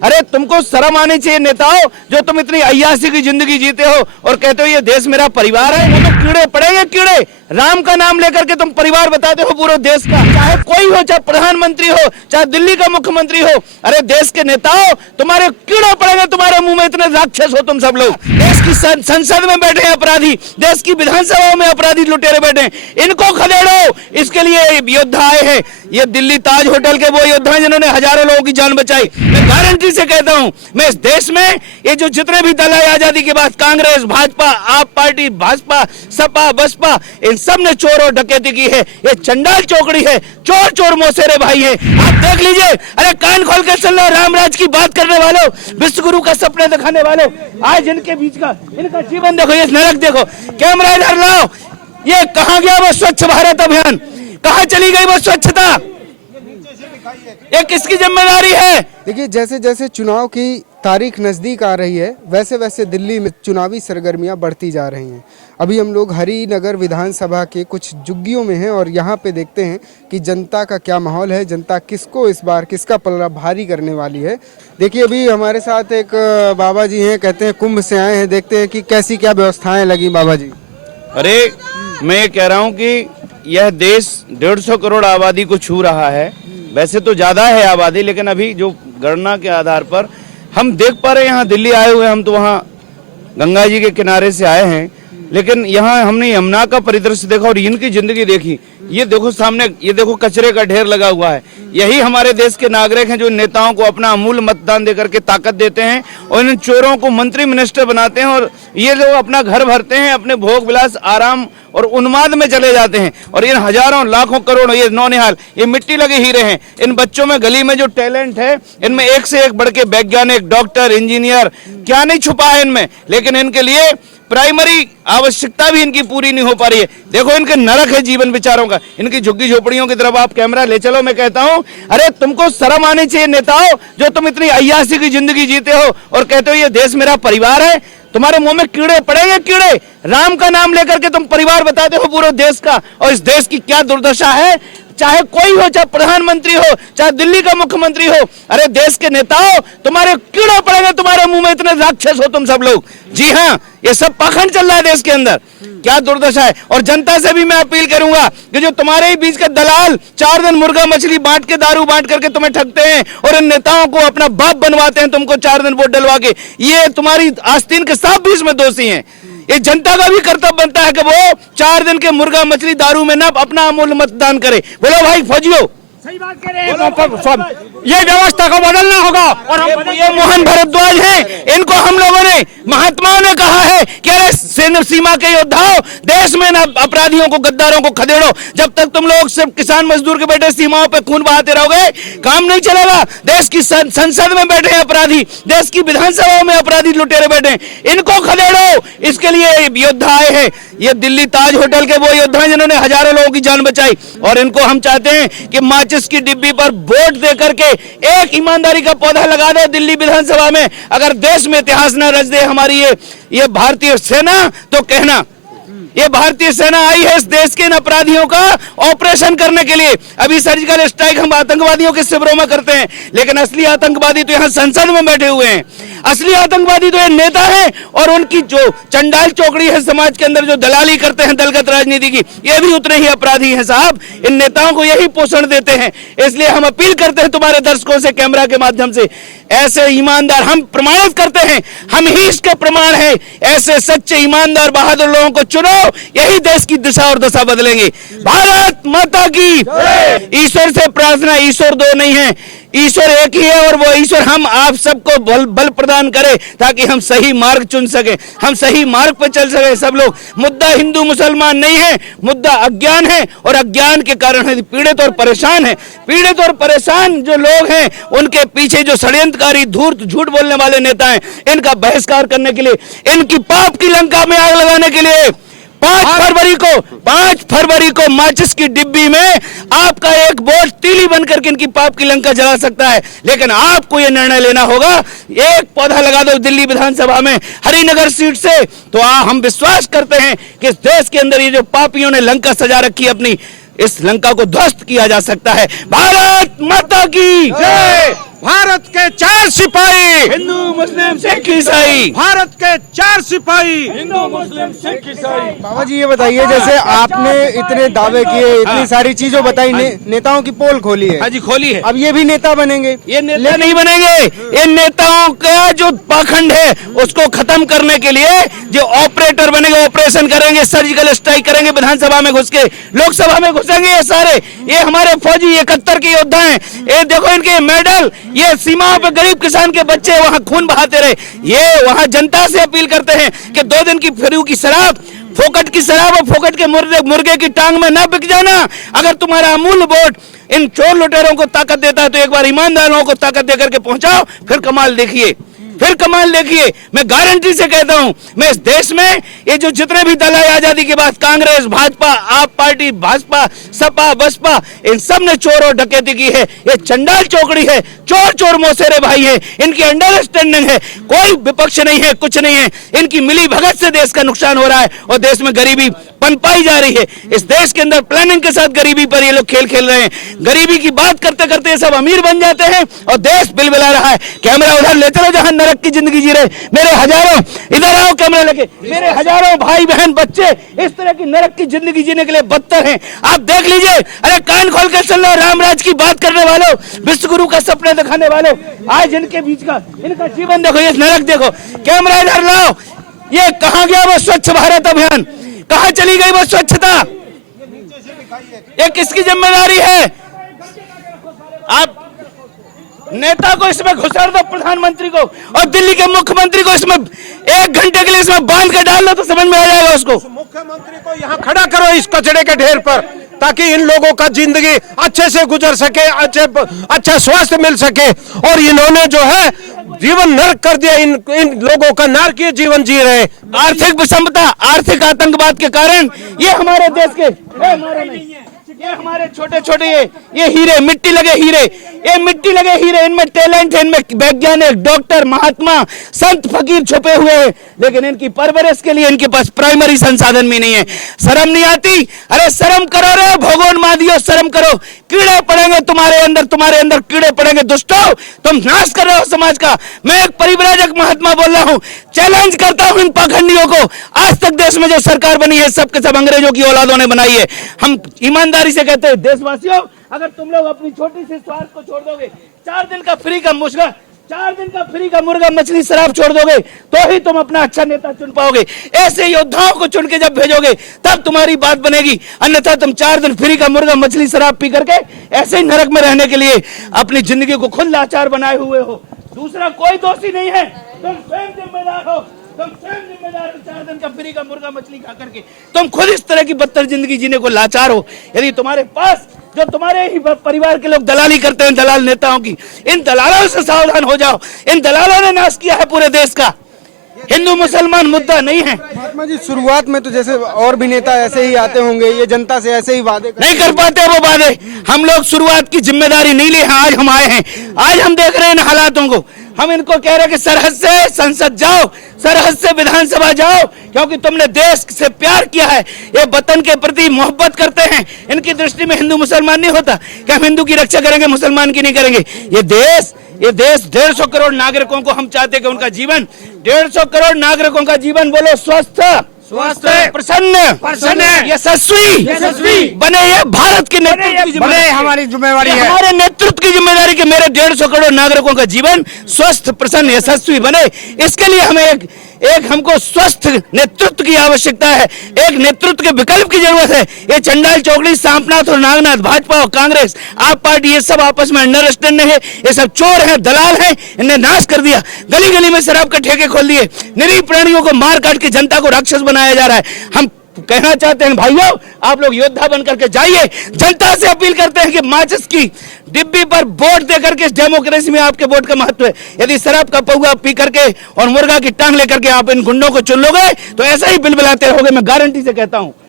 अरे तुमको शर्म आनी चाहिए नेताओं, जो तुम इतनी अय्याशी की जिंदगी जीते हो और कहते हो ये देश मेरा परिवार है। वो तो कीड़े पड़ेंगे कीड़े। राम का नाम लेकर के तुम परिवार बताते हो पूरे देश का, चाहे कोई हो, चाहे प्रधानमंत्री हो, चाहे दिल्ली का मुख्यमंत्री हो। अरे देश के नेताओं, तुम्हारे कीड़े पड़ेंगे तुम्हारे मुंह में, इतने राक्षस हो तुम सब लोग। देश की संसद में बैठे हैं अपराधी, देश की विधानसभाओं में अपराधी लुटेरे बैठे हैं, इनको खदेड़ो। इसके लिए योद्धा आए हैं, ये दिल्ली ताज होटल के वो योद्धा जिन्होंने हजारों लोगों की जान बचाई। मैं गारंटी से कहता हूं, मैं इस देश में ये जो जितने भी दल है आजादी के बाद, कांग्रेस, भाजपा, आप पार्टी, भाजपा, सपा, बसपा, इन सब ने चोर और डकैती की है। ये चंडाल चौकड़ी है, चोर चोर मौसेरे भाई है। आप देख लीजिए, अरे कान खोल के चल रहे रामराज की बात करने वालों, विश्व गुरु का सपने दिखाने वालों, आज इनके बीच का इनका जीवन देखो, ये नरक देखो। कैमरा इधर लाओ, ये कहां गया वो स्वच्छ भारत अभियान, कहां चली गई वो स्वच्छता, ये किसकी जिम्मेदारी है? देखिए, जैसे जैसे चुनाव की तारीख नज़दीक आ रही है, वैसे वैसे दिल्ली में चुनावी सरगर्मियां बढ़ती जा रही हैं। अभी हम लोग हरिनगर विधानसभा के कुछ झुग्गियों में हैं और यहाँ पे देखते हैं कि जनता का क्या माहौल है, जनता किसको इस बार किसका पलड़ा भारी करने वाली है। देखिए, अभी हमारे साथ एक बाबा जी हैं, कहते हैं कुंभ से आए हैं, देखते हैं कि कैसी क्या व्यवस्थाएं लगी बाबा जी। अरे मैं ये कह रहा हूँ कि यह देश 150 करोड़ आबादी को छू रहा है। वैसे तो ज्यादा है आबादी, लेकिन अभी जो गणना के आधार पर हम देख पा रहे हैं, यहाँ दिल्ली आए हुए हम तो वहाँ गंगा जी के किनारे से आए हैं, लेकिन यहाँ हमने यमुना का परिदृश्य देखा और इनकी जिंदगी देखी। ये देखो सामने, ये देखो कचरे का ढेर लगा हुआ है। यही हमारे देश के नागरिक हैं जो नेताओं को अपना अमूल्य मतदान देकर के ताकत देते हैं और इन चोरों को मंत्री मिनिस्टर बनाते हैं, और ये लोग अपना घर भरते हैं, अपने भोग विलास, आराम और उन्माद में चले जाते हैं। और इन हजारों लाखों करोड़ों, ये नौनिहाल, ये मिट्टी लगे हीरे हैं। इन बच्चों में गली में जो टैलेंट है, इनमें एक से एक बढ़ के वैज्ञानिक, डॉक्टर, इंजीनियर, क्या नहीं छुपा है इनमें, लेकिन इनके लिए प्राइमरी आवश्यकता भी इनकी पूरी नहीं हो पा रही है। देखो इनके नरक है जीवन विचारों का, इनकी झुग्गी झोपड़ियों की तरफ आप कैमरा ले चलो। मैं कहता हूं, अरे तुमको शर्म आनी चाहिए नेताओं, जो तुम इतनी अय्याशी की जिंदगी जीते हो और कहते हो ये देश मेरा परिवार है। तुम्हारे मुंह में कीड़े पड़ेंगे कीड़े। राम का नाम लेकर के तुम परिवार बताते हो पूरे देश का, और इस देश की क्या दुर्दशा है। चाहे कोई हो, चाहे प्रधानमंत्री हो, चाहे दिल्ली का मुख्यमंत्री हो। अरे देश के नेताओं, तुम्हारे कीड़े पड़ेंगे तुम्हारे मुंह में, इतने राक्षस हो तुम सब लोग। जी हाँ, ये सब पाखंड चल रहा है देश के अंदर, क्या दुर्दशा है। और जनता से भी मैं अपील करूंगा कि जो तुम्हारे ही बीच के दलाल 4 दिन मुर्गा मछली बांट के, दारू बांट करके तुम्हें ठगते हैं और इन नेताओं को अपना बाप बनवाते हैं, तुमको 4 दिन वोट डलवा के, ये तुम्हारी आस्तीन के सांप भी इसमें दोषी हैं। ये जनता का भी कर्तव्य बनता है कि वो 4 दिन के मुर्गा मछली दारू में ना अपना अमूल्य मतदान करे। बोलो भाई फौजियों, सही बात कह रहे हैं, ये व्यवस्था को बदलना होगा। और ये मोहन भारद्वाज हैं, इनको हम लोगों ने, महात्माओं ने कहा है कि अरे सीमा के योद्धाओं, देश में ना अपराधियों को, गद्दारों को खदेड़ो। जब तक तुम लोग सिर्फ किसान मजदूर के बेटे सीमाओं पे खून बहाते रहोगे, काम नहीं चलेगा। देश की संसद में बैठे हैं अपराधी, देश की विधानसभाओं में अपराधी लुटेरे बैठे हैं, इनको खदेड़ो। इसके लिए योद्धा आए हैं, ये दिल्ली ताज होटल के वो योद्धा जिन्होंने हजारों लोगों की जान बचाई, और इनको हम चाहते हैं कि माचिस की डिब्बी पर वोट दे करके एक ईमानदारी का पौधा लगा दो दिल्ली विधानसभा में। अगर देश में इतिहास न रच दे हमारी ये भारतीय सेना, तो कहना ये भारतीय सेना आई है इस देश के इन अपराधियों का ऑपरेशन करने के लिए। अभी सर्जिकल स्ट्राइक हम आतंकवादियों के शिविरों में करते हैं, लेकिन असली आतंकवादी तो यहाँ संसद में बैठे हुए हैं। असली आतंकवादी तो ये नेता है, और उनकी जो चंडाल चौकड़ी है समाज के अंदर, जो दलाली करते हैं दलगत राजनीति की, ये भी उतने ही अपराधी हैं साहब। इन नेताओं को यही पोषण देते हैं। इसलिए हम अपील करते हैं तुम्हारे दर्शकों से, कैमरा के माध्यम से, ऐसे ईमानदार, हम प्रमाणित करते हैं, हम ही इसके प्रमाण हैं, ऐसे सच्चे ईमानदार बहादुर लोगों को चुनो, यही देश की दिशा और दशा बदलेंगे। भारत माता की। ईश्वर से प्रार्थना, ईश्वर 2 नहीं है, ईश्वर एक ही है, और वो ईश्वर हम आप सबको बल प्रदान करे ताकि हम सही मार्ग चुन सके, हम सही मार्ग पर चल सके सब लोग। मुद्दा हिंदू मुसलमान नहीं है, मुद्दा अज्ञान है, और अज्ञान के कारण है पीड़ित और परेशान है। पीड़ित और परेशान जो लोग हैं, उनके पीछे जो षड्यंत्रकारी, धूर्त, झूठ बोलने वाले नेता हैं, इनका बहिष्कार करने के लिए, इनकी पाप की लंका में आग लगाने के लिए 5 फरवरी को माचिस की डिब्बी में आपका एक वोट तीली बनकर के इनकी पाप की लंका जला सकता है। लेकिन आपको यह निर्णय लेना होगा, एक पौधा लगा दो दिल्ली विधानसभा में हरिनगर सीट से, तो हम विश्वास करते हैं कि इस देश के अंदर ये जो पापियों ने लंका सजा रखी अपनी, इस लंका को ध्वस्त किया जा सकता है। भारत माता की जय। भारत के 4 सिपाही, हिंदू मुस्लिम सिख ईसाई, भारत के 4 सिपाही। बाबा जी ये बताइए, जैसे आपने इतने दावे किए, इतनी सारी चीजों बताई, नेताओं की पोल खोली है, हाँ जी खोली है। अब ये भी नेता बनेंगे? ये नेता नहीं बनेंगे। इन नेताओं का जो पाखंड है उसको खत्म करने के लिए जो ऑपरेटर बनेंगे, ऑपरेशन करेंगे, सर्जिकल स्ट्राइक करेंगे, विधानसभा में घुस के लोकसभा में घुसेंगे। ये सारे ये हमारे फौजी 71 के योद्धा हैं। ये देखो इनके मेडल, ये सीमाओं पे गरीब किसान के बच्चे वहां खून बहाते रहे। ये वहां जनता से अपील करते हैं कि 2 दिन की फ्री की शराब, फोकट की शराब और फोकट के मुर्गे की टांग में ना बिक जाना। अगर तुम्हारा अमूल्य वोट इन चोर लुटेरों को ताकत देता है तो एक बार ईमानदारों को ताकत देकर के पहुंचाओ, फिर कमाल देखिए, फिर कमाल देखिए। मैं गारंटी से कहता हूं, मैं इस देश में ये जो जितने भी दल है आजादी के बाद, कांग्रेस, भाजपा, आप पार्टी, भाजपा, सपा, बसपा, इन सब ने चोर और डकैती की है। ये चंडाल चौकड़ी है, चोर चोर मौसेरे भाई है, इनकी अंडरस्टैंडिंग है, कोई विपक्ष नहीं है, कुछ नहीं है। इनकी मिली भगत से देश का नुकसान हो रहा है और देश में गरीबी पनपाई जा रही है। इस देश के अंदर प्लानिंग के साथ गरीबी पर ये लोग खेल खेल रहे हैं। गरीबी की बात करते करते ये सब अमीर बन जाते हैं और देश बिलबिला रहा है। कैमरा उधर ले चलो जहां नरक की जिंदगी जी रहे मेरे हजारों, इधर आओ कैमरा लेके, मेरे हजारों भाई बहन बच्चे इस तरह की नरक की जिंदगी जीने के लिए बदतर हैं। आप देख लीजिए, अरे कान खोल के सुन लो, रामराज की बात करने वालों, विश्व गुरु का सपने दिखाने वालों, आज इनके बीच का इनका जीवन देखो, ये नरक देखो। कैमरा इधर लाओ, ये कहां गया वो स्वच्छ भारत अभियान, कहां चली गई वो स्वच्छता? ये किसकी जिम्मेदारी है? आप नेता को इसमें घुसाड़ दो, प्रधानमंत्री को और दिल्ली के मुख्यमंत्री को इसमें 1 घंटे के लिए इसमें बांध के डाल दो तो समझ में आ जाएगा उसको। मुख्यमंत्री को यहाँ खड़ा करो इस कचरे के ढेर पर, ताकि इन लोगों का जिंदगी अच्छे से गुजर सके, अच्छा स्वास्थ्य मिल सके। और इन्होंने जो है जीवन नरक कर दिया, इन लोगों का नारकीय जीवन जी रहे। आर्थिक विषमता, आर्थिक आतंकवाद के कारण ये हमारे देश के ये हमारे छोटे छोटे ये हीरे, मिट्टी लगे हीरे, ये मिट्टी लगे हीरे, इनमें टैलेंट है, इनमें वैज्ञानिक, डॉक्टर, महात्मा, संत, फकीर छुपे हुए हैं, लेकिन इनकी परवरिश के लिए इनके पास प्राइमरी संसाधन भी नहीं है। शर्म नहीं आती? अरे शर्म करो रे भगोन्मादियों, शर्म करो। कीड़े पड़ेंगे तुम्हारे अंदर कीड़े पड़ेंगे दुष्टों, तुम नाश कर रहे हो समाज का। मैं एक परिव्राजक महात्मा बोल रहा हूं, चैलेंज करता हूं इन पाखंडियों को। आज तक देश में जो सरकार बनी है सब के सब अंग्रेजों की औलादों ने बनाई है। हम ईमानदारी से कहते हैं देशवासियों, अगर तुम लोग अपनी छोटी सी स्वार्थ को छोड़ दोगे, 4 दिन का फ्री का मुश्किल, 4 दिन का फ्री का मुर्गा, मछली, शराब छोड़ दोगे तो ही तुम अपना अच्छा नेता चुन पाओगे। ऐसे योद्धाओं को चुन के जब भेजोगे तब तुम्हारी बात बनेगी, अन्यथा तुम 4 दिन फ्री का मुर्गा, मछली, शराब पी करके ऐसे ही नरक में रहने के लिए अपनी जिंदगी को खुद लाचार बनाए हुए हो। दूसरा कोई दोषी नहीं है, तुम स्वयं जिम्मेदार हो, तुम स्वयं जिम्मेदार हो। 4 दिन का फ्री का मुर्गा, मछली खा करके तुम खुद इस तरह की बदतर जिंदगी जीने को लाचार हो। यदि तुम्हारे पास जो तुम्हारे ही परिवार के लोग दलाली करते हैं, दलाल नेताओं की, इन दलालों से सावधान हो जाओ। इन दलालों ने नाश किया है पूरे देश का। हिंदू मुसलमान मुद्दा नहीं है। महात्मा जी, शुरुआत में तो जैसे और भी नेता ऐसे ही आते होंगे, ये जनता से ऐसे ही वादे नहीं कर पाते वो वादे। हम लोग शुरुआत की जिम्मेदारी नहीं लिए, आज हम आए हैं, आज हम देख रहे हैं इन हालातों को। हम इनको कह रहे हैं कि सरहद से संसद जाओ, सरहद से विधानसभा जाओ, क्योंकि तुमने देश से प्यार किया है, ये वतन के प्रति मोहब्बत करते हैं। इनकी दृष्टि में हिंदू मुसलमान नहीं होता कि हम हिंदू की रक्षा करेंगे, मुसलमान की नहीं करेंगे। ये देश 150 करोड़ नागरिकों को हम चाहते हैं कि उनका जीवन, 150 करोड़ नागरिकों का जीवन बोलो स्वस्थ, प्रसन्न, यशस्वी बने। ये भारत के नेतृत्व की बने, हमारी जिम्मेवारी है, हमारे नेतृत्व की जिम्मेदारी कि मेरे 150 करोड़ नागरिकों का जीवन स्वस्थ, प्रसन्न, यशस्वी बने। इसके लिए हमें एक हमको स्वस्थ नेतृत्व की आवश्यकता है, एक नेतृत्व के विकल्प की जरूरत है। ये चंडाल चौकड़ी, सांपनाथ और नागनाथ, भाजपा और कांग्रेस, आप पार्टी, ये सब आपस में अंडरस्टैंडिंग है। ये सब चोर हैं, दलाल हैं, इन्हें नाश कर दिया। गली गली में शराब के ठेके खोल दिए, निरीह प्राणियों को मार काट के जनता को राक्षस बनाया जा रहा है। हम कहना चाहते हैं भाइयों, आप लोग योद्धा बनकर के जाइए, जनता से अपील करते हैं कि माचिस की डिब्बी पर वोट देकर के, इस डेमोक्रेसी में आपके वोट का महत्व है। यदि शराब का पौवा पी करके और मुर्गा की टांग लेकर के आप इन गुंडों को चुन लोगे तो ऐसा ही बिलबिलाते रहोगे। मैं गारंटी से कहता हूं।